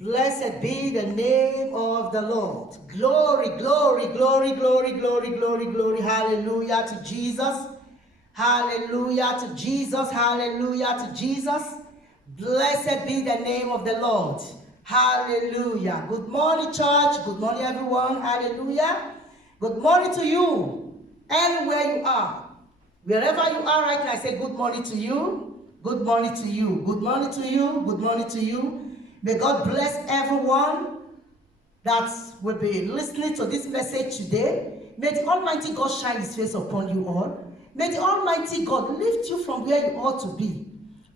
Blessed be the name of the Lord. Glory, glory, glory, glory, glory, glory, glory. Hallelujah to Jesus. Hallelujah to Jesus. Hallelujah to Jesus. Blessed be the name of the Lord. Hallelujah. Good morning, church. Good morning, everyone. Hallelujah. Good morning to you. Anywhere you are. Wherever you are right now, I say good morning to you. Good morning to you. Good morning to you. Good morning to you. May God bless everyone that will be listening to this message today. May the Almighty God shine His face upon you all. May the Almighty God lift you from where you ought to be,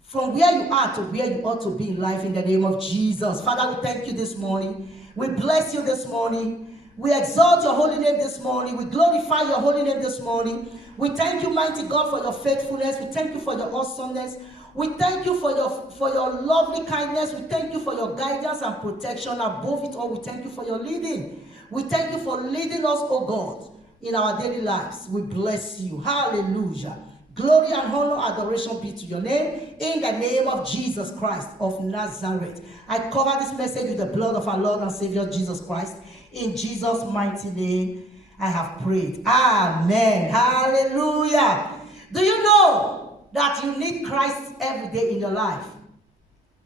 from where you are to where you ought to be in life in the name of Jesus. Father, we thank you this morning. We bless you this morning. We exalt your holy name this morning. We glorify your holy name this morning. We thank you, mighty God, for your faithfulness. We thank you for your awesomeness. We thank you for your lovely kindness. We thank you for your guidance and protection. Above it all, we thank you for your leading. We thank you for leading us, oh God, in our daily lives. We bless you. Hallelujah. Glory and honor, adoration be to your name. In the name of Jesus Christ of Nazareth. I cover this message with the blood of our Lord and Savior Jesus Christ. In Jesus' mighty name, I have prayed. Amen. Hallelujah. Do you know that you need Christ every day in your life?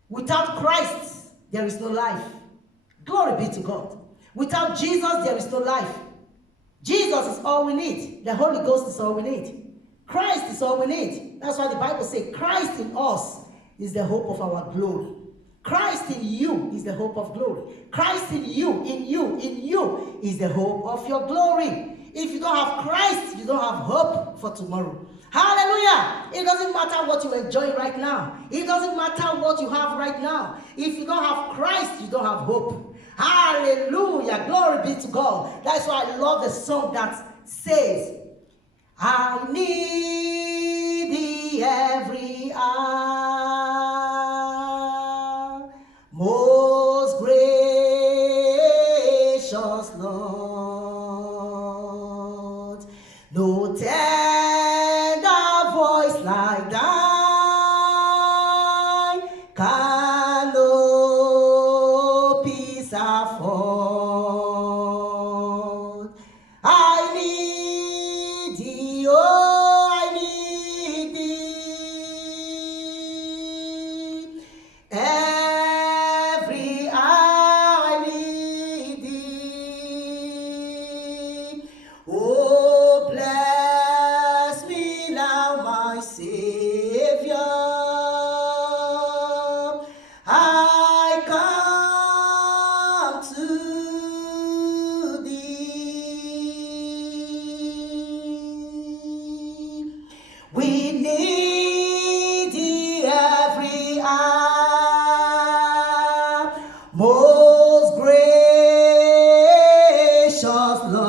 Without Christ, there is no life. Glory be to God. Without Jesus, there is no life. Jesus is all we need. The Holy Ghost is all we need. Christ is all we need. That's why the Bible says Christ in us is the hope of our glory. Christ in you is the hope of glory. Christ in you is the hope of your glory. If you don't have Christ, you don't have hope for tomorrow. Hallelujah. It doesn't matter what you enjoy right now. It doesn't matter what you have right now. If you don't have Christ, you don't have hope. Hallelujah. Glory be to God. That's why I love the song that says, I need thee every hour, most gracious Lord. No tender voice like thine can no peace afford. I need thee, oh, I need thee. Every hour I need thee. Oh, bless me now, my Savior. I come to thee. We need thee every hour, most gracious Lord.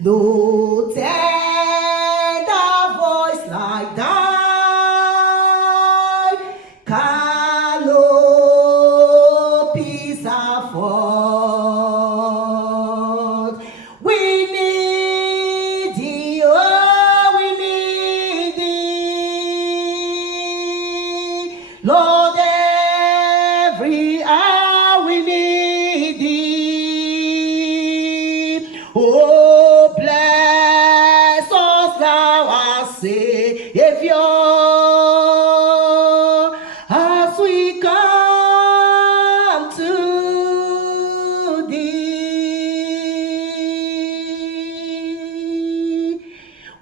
No tender voice like thine can no peace afford. We need thee, oh, we need thee. Lord, every hour we need thee. Oh, bless us now, our Savior, as we come to thee.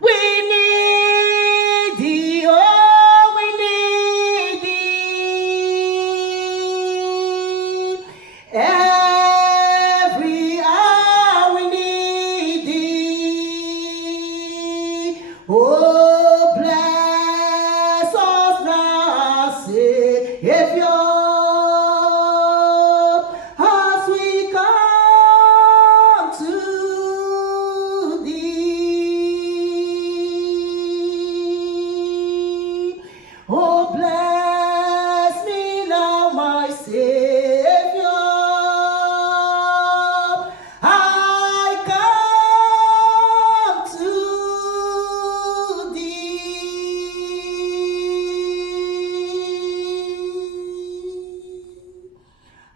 We need thee, oh, we need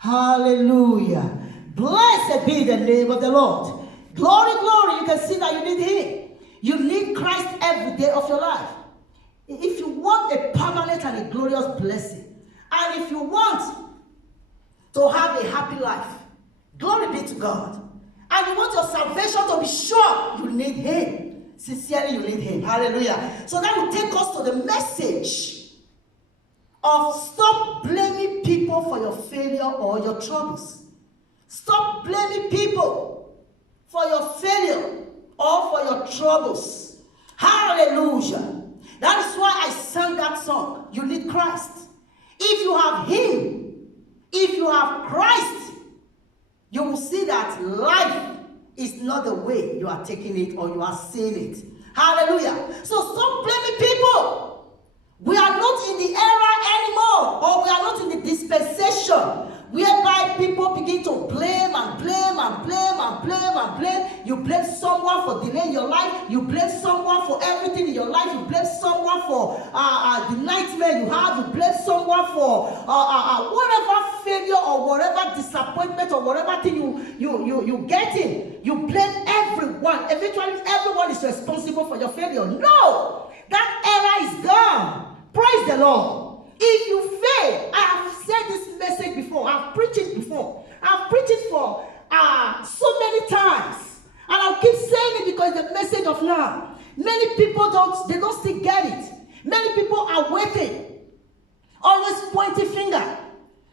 Hallelujah. Blessed be the name of the Lord. Glory, glory. You can see that you need Him. You need Christ every day of your life. If you want a permanent and a glorious blessing, and if you want to have a happy life, glory be to God, and you want your salvation to be sure, you need Him. Sincerely, you need Him. Hallelujah. So that will take us to the message of stop blaming people for your failure or your troubles. Stop blaming people for your failure or for your troubles. Hallelujah. That is why I sang that song. You need Christ. If you have Him, if you have Christ, you will see that life is not the way you are taking it or you are seeing it. Hallelujah. So stop blaming people. We are not in the era anymore, or we are not in the dispensation whereby people begin to blame and blame and blame and blame and blame. You blame someone for delaying your life. You blame someone for everything in your life. You blame someone for the nightmare you have. You blame someone for whatever failure or whatever disappointment or whatever thing you get in. You blame everyone. Eventually, everyone is responsible for your failure. No! That era is gone. Praise the Lord. If you fail, I have said this message before. I've preached it before. I've preached it for so many times. And I'll keep saying it because it's the message of now. Many people don't still get it. Many people are waiting. Always pointing finger.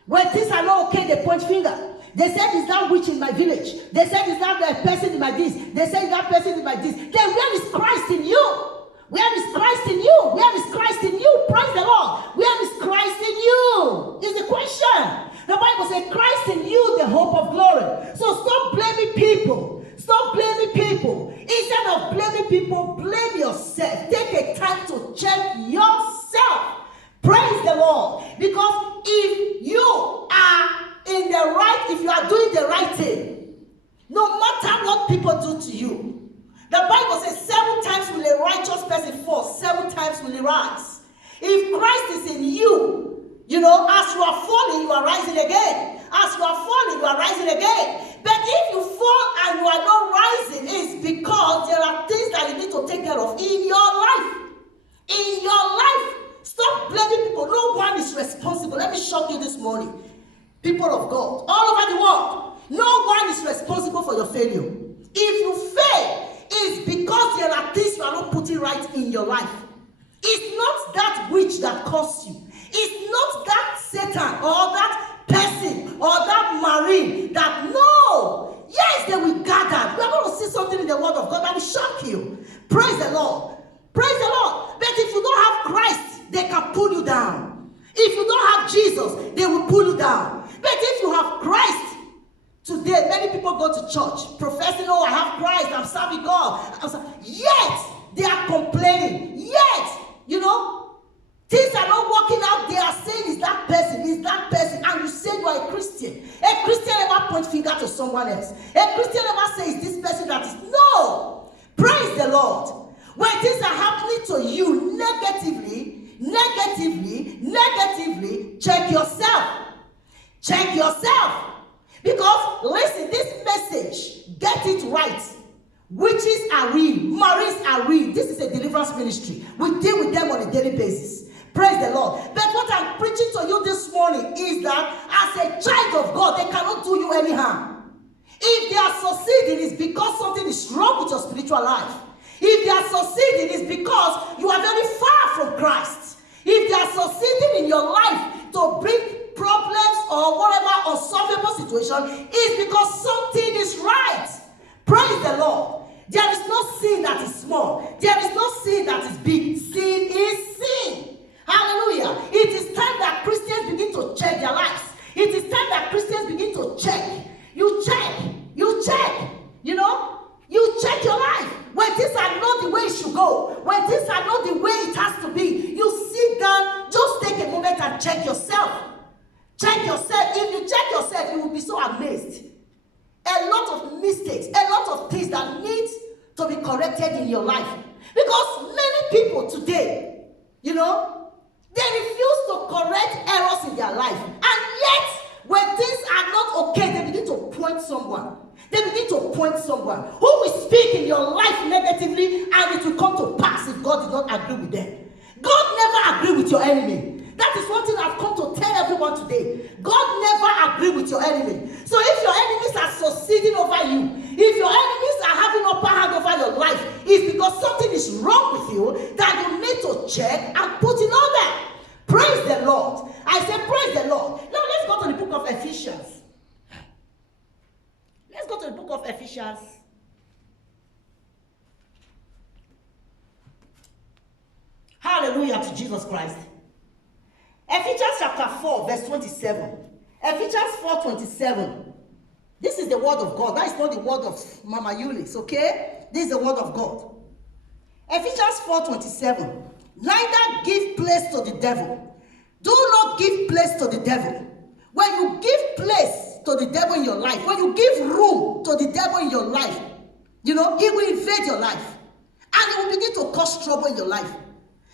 When things are not okay, they point finger. They said, is that witch in my village? They said, is that person in my this? They said, is that person in my this? Then where is Christ in you? Where is Christ in you? Where is Christ in you? Praise the Lord. Where is Christ in you? Is the question. The Bible says, Christ in you, the hope of glory. So stop blaming people. Stop blaming people. Instead of blaming people, blame yourself. Take a time to check yourself. Praise the Lord. Because if you are in the right, if you are doing the right thing, no matter what people do to you, the Bible says 7 times will a righteous person fall, 7 times will he rise. If Christ is in you, as you are falling, you are rising again. As you are falling, you are rising again. But if you fall and you are not rising, it's because there are things that you need to take care of in your life. In your life. Stop blaming people. No one is responsible. Let me shock you this morning. People of God, all over the world, no one is responsible for your failure. If you fail, it's because there are things you are not putting right in your life. It's not that witch that caused you. It's not that Satan or that person or that marine that, no. Yes, they will gather. We are going to see something in the word of God that will shock you. Praise the Lord. Praise the Lord. But if you don't have Christ, they can pull you down. If you don't have Jesus, they will pull you down. But if you have Christ, today, many people go to church professing, oh, I have Christ, I'm serving God. Yet, they are complaining. Yet, things are not working out. They are saying, is that person. And you say you are a Christian. A Christian never point finger to someone else. A Christian never says, this person that is. No. Praise the Lord. When things are happening to you negatively, check yourself. Check yourself. Because, listen, this message, get it right. Witches are real. Marines are real. This is a deliverance ministry. We deal with them on a daily basis. Praise the Lord. But what I'm preaching to you this morning is that as a child of God, they cannot do you any harm. If they are succeeding, it's because something is wrong with your spiritual life. If they are succeeding, it's because you are very far from Christ. If they are succeeding in your life to bring problems or whatever unsolvable situation, is because something is right. Praise the Lord. There is no sin that is small. There is no sin that is big. Sin is sin. Hallelujah. It is time that Christians begin to check their lives. It is time that Christians begin to check. You check. You check your life. When things are not the way it should go, when things are not the way it has to be, you sit down, just take a moment and check yourself. Check yourself. If you check yourself, you will be so amazed. A lot of mistakes, a lot of things that need to be corrected in your life. Because many people today, they refuse to correct errors in their life. And yet, when things are point someone, who will speak in your life negatively, and it will come to pass if God did not agree with them. God never agrees with your enemy. That is one thing I've come to tell everyone today. God never agrees with your enemy. So if your enemies are succeeding over you, if your enemies are having upper hand over your life, it's because something is wrong with you that you need to check and put in order. Praise the Lord. I say praise the Lord. Now let's go to the book of Ephesians. Let's go to the book of Ephesians. Hallelujah to Jesus Christ. Ephesians chapter 4, verse 27. Ephesians 4:27. This is the word of God. That is not the word of Mama Eunice, okay? This is the word of God. Ephesians 4:27. Neither give place to the devil. Do not give place to the devil. When you give place to the devil in your life, when you give room to the devil in your life, he will invade your life. And he will begin to cause trouble in your life.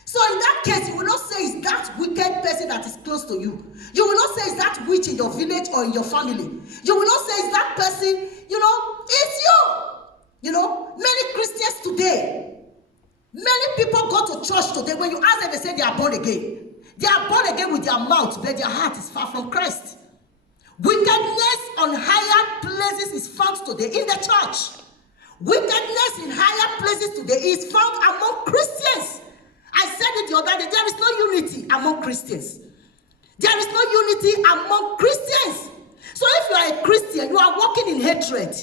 So in that case, you will not say it's that wicked person that is close to you. You will not say it's that witch in your village or in your family. You will not say it's that person, it's you. Many Christians today, many people go to church today. When you ask them, they say they are born again. They are born again with their mouth, but their heart is far from Christ. Wickedness on higher places is found today in the church. Wickedness in higher places today is found among Christians. I said it the other day, there is no unity among Christians. There is no unity among Christians. So if you are a Christian, you are walking in hatred.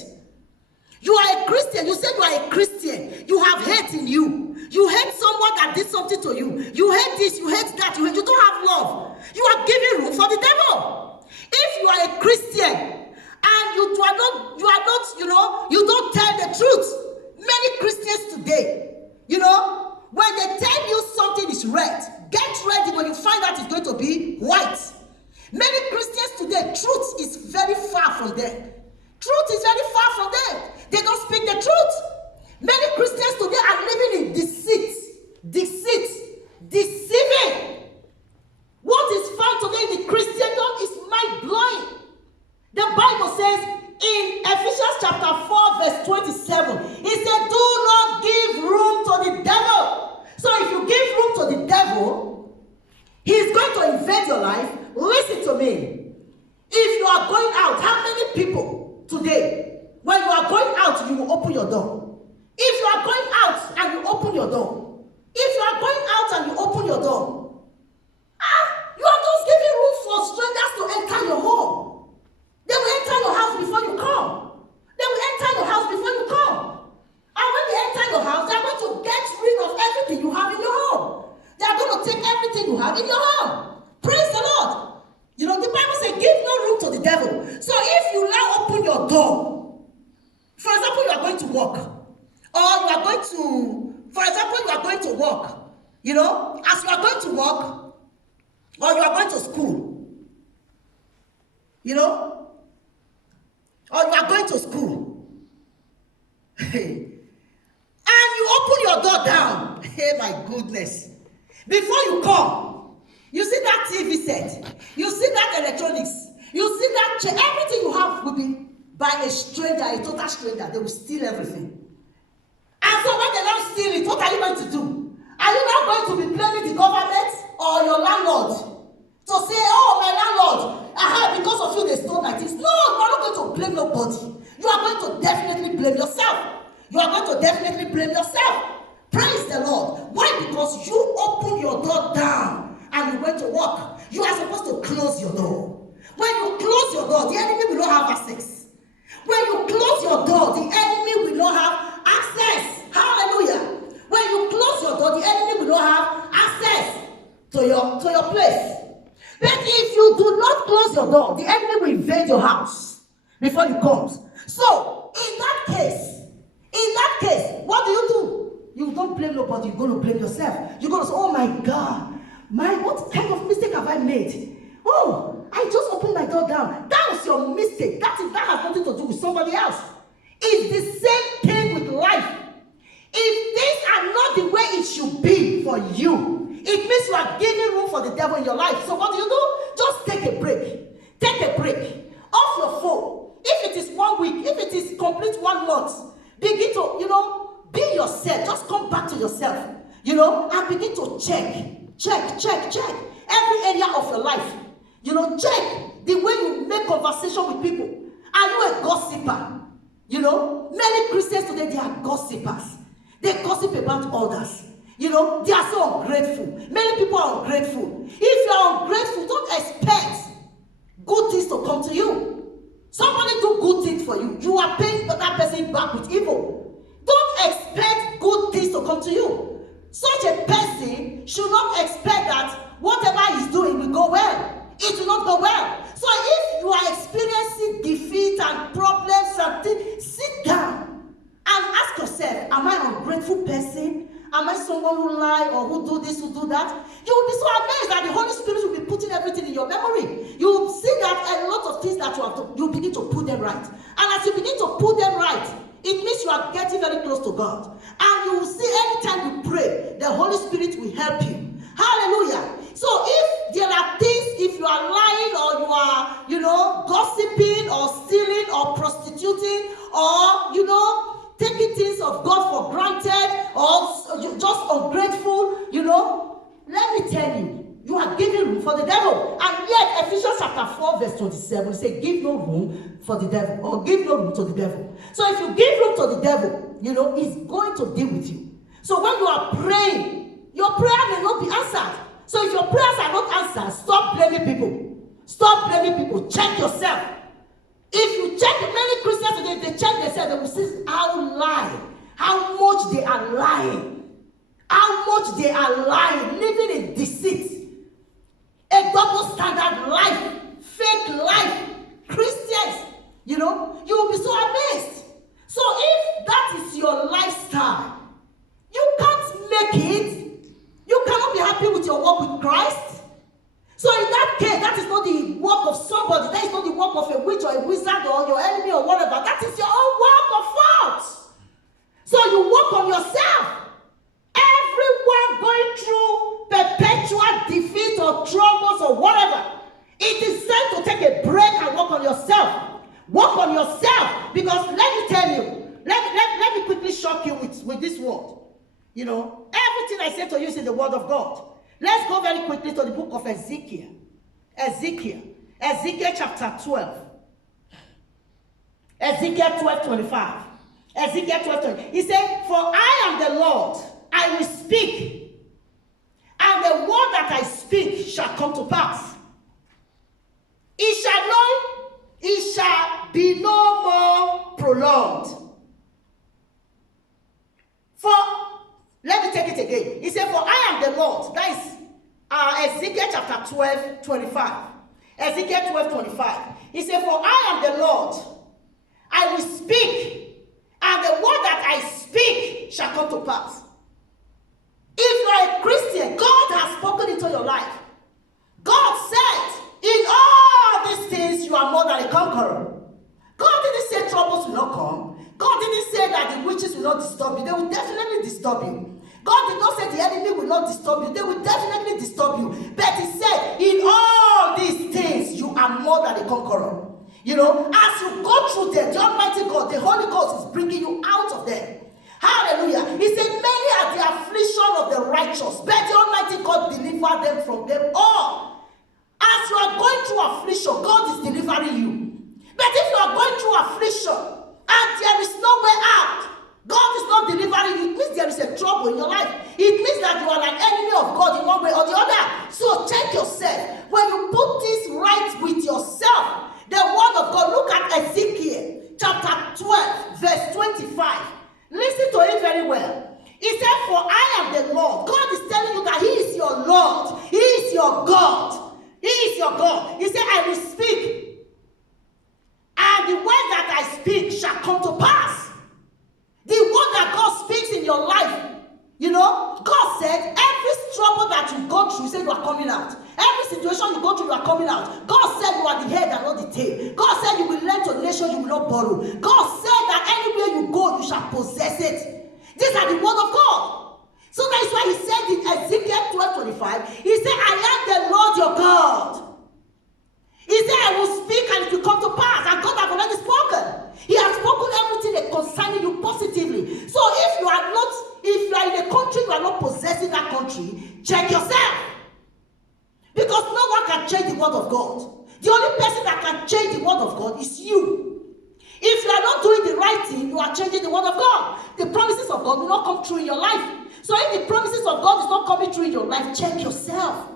You are a Christian, you say you are a Christian, you have hate in you. You hate someone that did something to you. You hate this, you hate that, you don't have love. You are giving room for the devil. If you are a Christian and you don't tell the truth. Many Christians today, when they tell you something is red, get ready when you find out it's going to be white. Many Christians today, truth is very far from them. Truth is very far from them. They don't speak the truth. Many Christians today are living in deceit, deceiving. What is found today in the Christendom is mind-blowing. The Bible says in Ephesians chapter 4, verse 27, it said, do not give room to the devil. So if you give room to the devil, he is going to invade your life. Listen to me. If you are going out, how many people today, when you are going out, you will open your door? If you are going out and you open your door, if you are going out and you open your door, you are just giving room for strangers to enter your home. They will enter your house before you come. They will enter your house before you come. And when they enter your house, they are going to get rid of everything you have in your home. They are going to take everything you have in your home. Praise the Lord. The Bible says, give no room to the devil. So if you now open your door, for example, you are going to work, or you are going to, for example, you are going to work, as you are going to work, or you are going to school, or you are going to school, and you open your door down. Hey, my goodness. Before you come, you see that TV set, you see that electronics, you see that chair, everything you have will be by a stranger, a total stranger. They will steal everything. And so when they now steal it, what are you going to do? Are you now going to be blaming the government or your landlord to say, oh, my landlord, because of you they stole my things? No, you are not going to blame nobody. You are going to definitely blame yourself. You are going to definitely blame yourself. Praise the Lord. Why? Because you opened your door down and you went to work. You are supposed to close your door. When you close your door, the enemy will not have access. When you close your door, the enemy will not have access. Hallelujah. When you close your door, the enemy will not have access to your place. But if you do not close your door, the enemy will invade your house before he comes. So, in that case, what do? You don't blame nobody, you're going to blame yourself. You're going to say, oh my God, what kind of mistake have I made? Oh, I just opened my door down. That was your mistake. That has nothing to do with somebody else. It's the same thing with life. If things are not the way it should be for you, it means you are giving room for the devil in your life. So what do? Just take a break. Take a break. Off your phone. If it is 1 week, if it is complete 1 month, of your life. You know, check the way you make conversation with people. Are you a gossiper? You know, many Christians today, they are gossipers. They gossip about others. You know, they are so ungrateful. Many people are ungrateful. If you are ungrateful, don't expect good things to come to you. Somebody do good things for you. You are paying that person back with evil. Don't expect good things to come to you. Such a person should not expect that whatever he's doing will go well. It will not go well. So if you are experiencing defeat and problems and things, sit down and ask yourself, am I an ungrateful person? Am I someone who lie or who do this, who do that? You will be so amazed that the Holy Spirit will be putting everything in your memory. You will see that a lot of things that you have to, you begin to put them right. And as you begin to put them right, it means you are getting very close to God. And you will see anytime you pray, the Holy Spirit will help you. Hallelujah. So if there are things, if you are lying or you are, you know, gossiping or stealing or prostituting or, you know, taking things of God for granted or you're just ungrateful, you know, let me tell you, you are giving room for the devil. And yet, Ephesians chapter 4 verse 27 says, give no room for the devil or give no room to the devil. So if you give room to the devil, you know, he's going to deal with you. So when you are praying, your prayer may not be answered. So if your prayers are not answered, stop blaming people. Stop blaming people. Check yourself. If you check, many Christians today, if they check themselves, they will see how much they are lying. How much they are lying, living in deceit. A double standard life, fake life. Christians, you know, you will be so amazed. So if that is your lifestyle, you can't make it. You cannot be happy with your walk with Christ. So in that case, that is not the work of somebody. That is not the work of a witch or a wizard or your enemy or whatever. That is your own work of fault. So you work on yourself. Everyone going through perpetual defeat or troubles or whatever, it is time to take a break and work on yourself. Work on yourself. Because let me tell you, let me quickly shock you with this word. You know, everything I say to you is in the word of God. Let's go very quickly to the book of Ezekiel. Ezekiel chapter 12. Ezekiel 12:25. Ezekiel 12:20. He said, for I am the Lord, I will speak, and the word that I speak shall come to pass. It shall be no more prolonged. Let me take it again. He said, for I am the Lord. That is Ezekiel chapter 12:25. Ezekiel 12:25. He said, for I am the Lord. I will speak, and the word that I speak shall come to pass. If you are a Christian, God has spoken into your life. God said, in all these things you are more than a conqueror. God didn't say troubles will not come. God didn't say that the witches will not disturb you. They will definitely disturb you. God did not say the enemy will not disturb you. They will definitely disturb you. But he said, in all these things, you are more than a conqueror. You know, as you go through them, the Almighty God, the Holy Ghost is bringing you out of them. Hallelujah. He said, many are the affliction of the righteous, but the Almighty God delivered them from them all. As you are going through affliction, God is delivering you. But if you are going through affliction, and there is no way out, God is not delivering you, it means there is a trouble in your life. It means that you are an enemy of God in one way or the other. So check yourself. When you put this right with yourself, the word of God, look at Ezekiel chapter 12, verse 25. Listen to it very well. He said, for I am the Lord. God is telling you that he is your Lord. He is your God. He is your God. He said, I will speak, and the word that I speak shall come to pass. The word that God speaks in your life, you know, God said, every trouble that you go through, he said you are coming out. Every situation you go through, you are coming out. God said you are the head and not the tail. God said you will lend to nations, you will not borrow. God said that anywhere you go, you shall possess it. These are the word of God. So that is why he said in Ezekiel 12:25, he said, I am the Lord your God. He said, I will speak and it will come to pass. And God has already spoken. He has spoken everything concerning you positively. So if you are in a country, you are not possessing that country, check yourself. Because no one can can change the word of God. The only person that can change the word of God is you. If you are not doing the right thing, you are changing the word of God. The promises of God will not come true in your life. So if the promises of God is not coming true in your life, check yourself.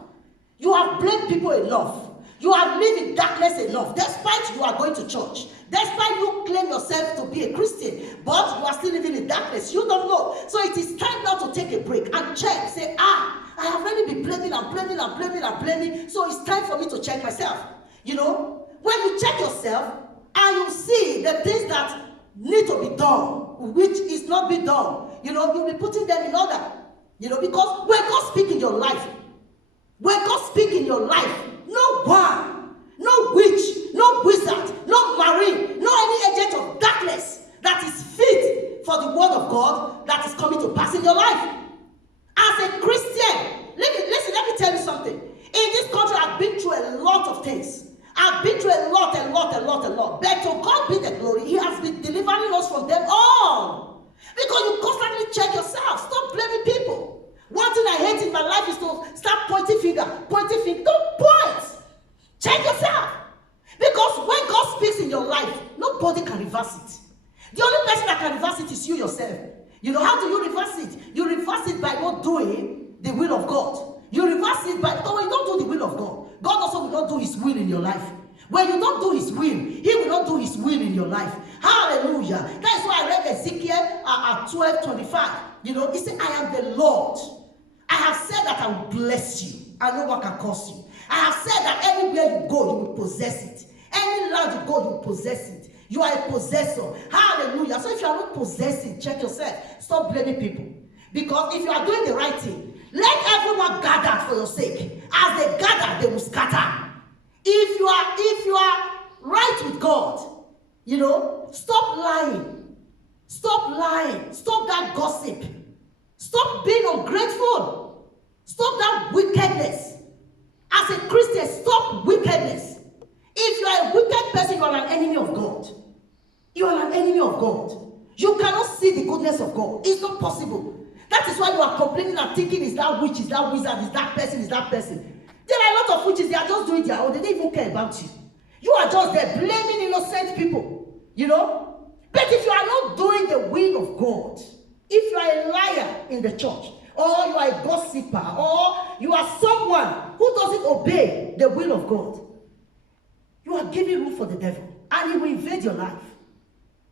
You have blamed people enough. You have lived in darkness enough. Despite you are going to church, despite you claim yourself to be a Christian, but you are still living in darkness. You don't know. So it is time now to take a break and check. Say, I have already been blaming and blaming and blaming and blaming. So it's time for me to check myself. You know, when you check yourself and you see the things that need to be done, which is not be done, you know, you'll be putting them in order. You know, because when God speaks in your life, no one, no witch, no wizard, no marine, no any agent of darkness that is fit for the word of God that is coming to pass in your life. As a Christian, let me tell you something. In this country, I've been through a lot of things. I've been through a lot. But to God be the glory, He has been delivering us from them all. Because you constantly check yourself. Stop blaming people. One thing I hate in my life is to start pointing finger. Don't point. Check yourself. Because when God speaks in your life, nobody can reverse it. The only person that can reverse it is you yourself. You know, how do you reverse it? You reverse it by not doing the will of God. You reverse it by, when you don't do the will of God, God also will not do His will in your life. When you don't do His will, He will not do His will in your life. Hallelujah. That is why I read Ezekiel 12:25. You know, He said, I am the Lord. I have said that I will bless you, and no one can curse you. I have said that anywhere you go, you will possess it. Any land you go, you will possess it. You are a possessor. Hallelujah. So if you are not possessing, check yourself. Stop blaming people. Because if you are doing the right thing, let everyone gather for your sake. As they gather, they will scatter. If you are right with God, you know, stop lying. Stop lying. Stop that gossip. Stop being ungrateful. Stop that wickedness. As a Christian, stop wickedness. If you are a wicked person, you are an enemy of God. You are an enemy of God. You cannot see the goodness of God. It's not possible. That is why you are complaining and thinking, is that witch, is that wizard, is that person, is that person. There are a lot of witches, they are just doing their own. They don't even care about you. You are just there blaming innocent people. You know? But if you are not doing the will of God, if you are a liar in the church, or you are a gossiper, or you are someone who doesn't obey the will of God, you are giving room for the devil, and he will invade your life.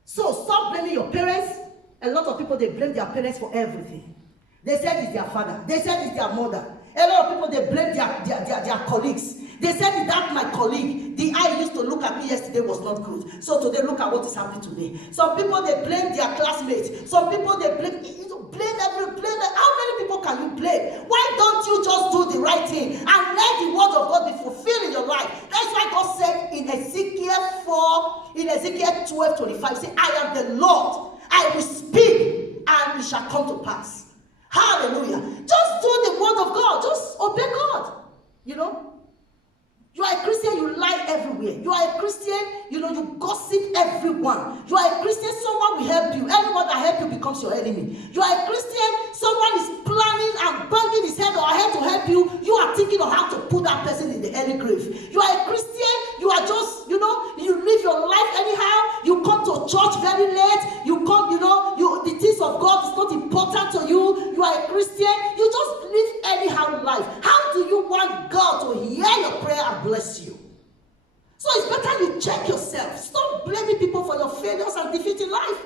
So stop blaming your parents. A lot of people, they blame their parents for everything. They said it's their father. They said it's their mother. A lot of people, they blame their colleagues. They said that my colleague, the eye used to look at me yesterday was not good. So today, look at what is happening today. Some people, they blame their classmates. Some people, they blame, how many people can you blame? Why don't you just do the right thing and let the word of God be fulfilled in your life? That's why God said in Ezekiel 12:25, say, I am the Lord. I will speak and it shall come to pass. Hallelujah. Just do the word of God. Just obey God. You know? You are a Christian, you lie everywhere. You are a Christian, you know, you gossip everyone. You are a Christian, someone will help you. Anyone that helps you becomes your enemy. You are a Christian, someone is planning and banging his head or her head to help you. You are thinking of how to put that person in the early grave. You are a Christian, you are just, you know, you live your life anyhow. You come to church very late. You come, you know, the things of God is not important to you. You are a Christian, you just live anyhow life. How do you want God to hear your prayer and bless you? So it's better you check yourself. Stop blaming people for your failures and defeat in life.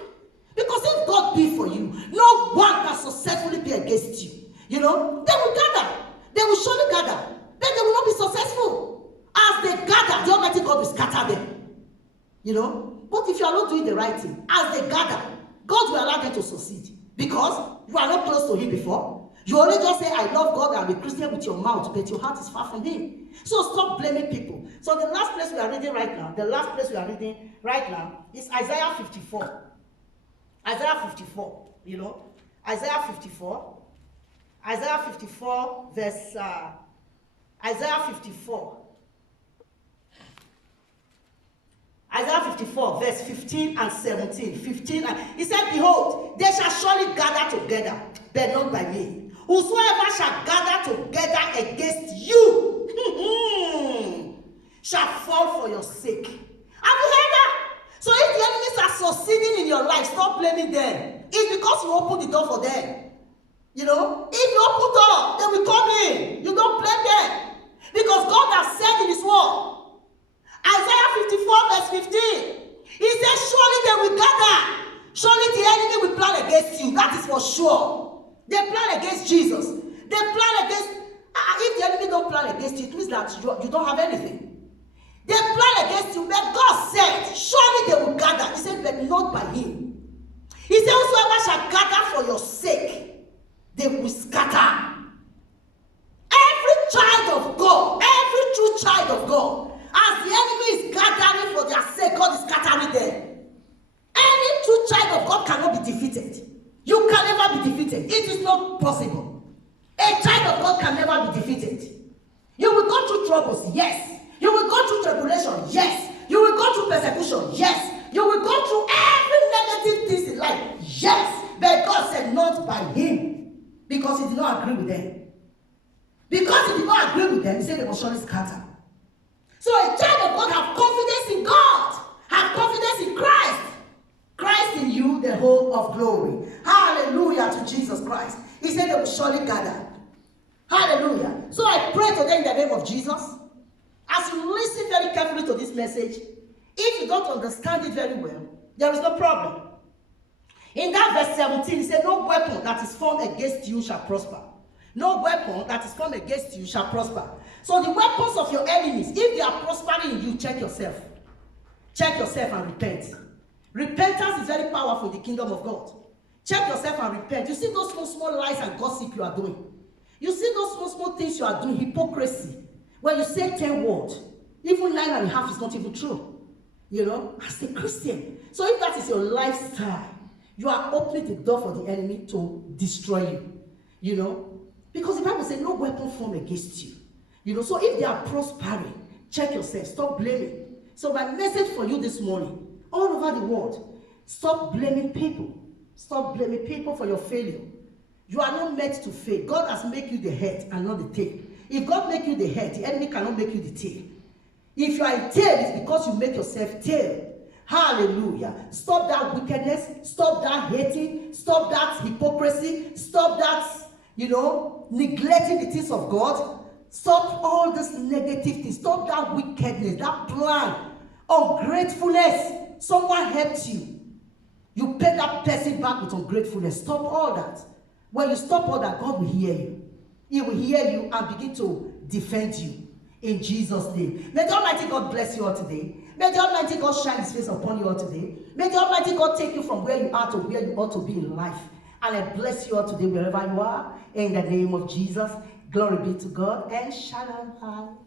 Because if God be for you, no one can successfully be against you. You know, they will gather. They will surely gather. But they will not be successful. As they gather, the Almighty God will scatter them. You know, but if you are not doing the right thing, as they gather, God will allow them to succeed. Because you are not close to Him before. You only just say, I love God, I'm a Christian with your mouth, but your heart is far from Him. So stop blaming people. So the last place we are reading right now, is Isaiah 54. Isaiah 54, you know. Isaiah 54, verse, Isaiah 54, verse 15 and 17. 15, and he said, behold, they shall surely gather together, but not by me. Whosoever shall gather together against you, shall fall for your sake. Have you heard that? So if the enemies are succeeding in your life, stop blaming them. It's because you opened the door for them. You know, if you open the door, they will come in. You don't blame them. Because God has said in his word, Isaiah 54 verse 15, he said, surely they will gather. Surely the enemy will plan against you. That is for sure. They plan against Jesus. They plan against, if the enemy don't plan against you, it means that you don't have anything. They plan against you, but God said, surely they will gather. He said, but not by him. He said, whosoever shall gather for your sake, they will scatter. Every child of God, every true child of God, as the enemy is gathering for their sake, God is scattering them. Any true child of God cannot be defeated. You can never be defeated. It is not possible. A child of God can never be defeated. You will go through troubles, yes. You will go through tribulation, yes. You will go through persecution, yes. You will go through every negative thing in life, yes. But God said not by him, because he did not agree with them. Because he did not agree with them, he said they will surely scatter. So a child of God have confidence in God, have confidence in Christ. Christ in you, the hope of glory. Hallelujah to Jesus Christ. He said they will surely gather. Hallelujah. So I pray today in the name of Jesus, as you listen very carefully to this message, if you don't understand it very well, there is no problem. In that verse 17, he said, no weapon that is formed against you shall prosper. No weapon that is formed against you shall prosper. So the weapons of your enemies, if they are prospering in you, check yourself. Check yourself and repent. Repentance is very powerful in the kingdom of God. Check yourself and repent. You see those small lies and gossip you are doing. You see those small things you are doing, hypocrisy. When you say 10 words, even 9.5 is not even true. You know, as a Christian. So if that is your lifestyle, you are opening the door for the enemy to destroy you. You know, because the Bible says no weapon formed against you. You know, so if they are prospering, check yourself, stop blaming. So my message for you this morning, all over the world, stop blaming people. Stop blaming people for your failure. You are not meant to fail. God has made you the head and not the tail. If God make you the head, the enemy cannot make you the tail. If you are a tail, it's because you make yourself tail. Hallelujah. Stop that wickedness. Stop that hating. Stop that hypocrisy. Stop that, you know, neglecting the things of God. Stop all this negative things. Stop that wickedness, that plan, ungratefulness. Someone helped you. You pay that person back with ungratefulness. Stop all that. When you stop all that, God will hear you. He will hear you and begin to defend you. In Jesus' name. May the Almighty God bless you all today. May the Almighty God shine his face upon you all today. May the Almighty God take you from where you are to where you ought to be in life. And I bless you all today wherever you are. In the name of Jesus. Glory be to God and shalom.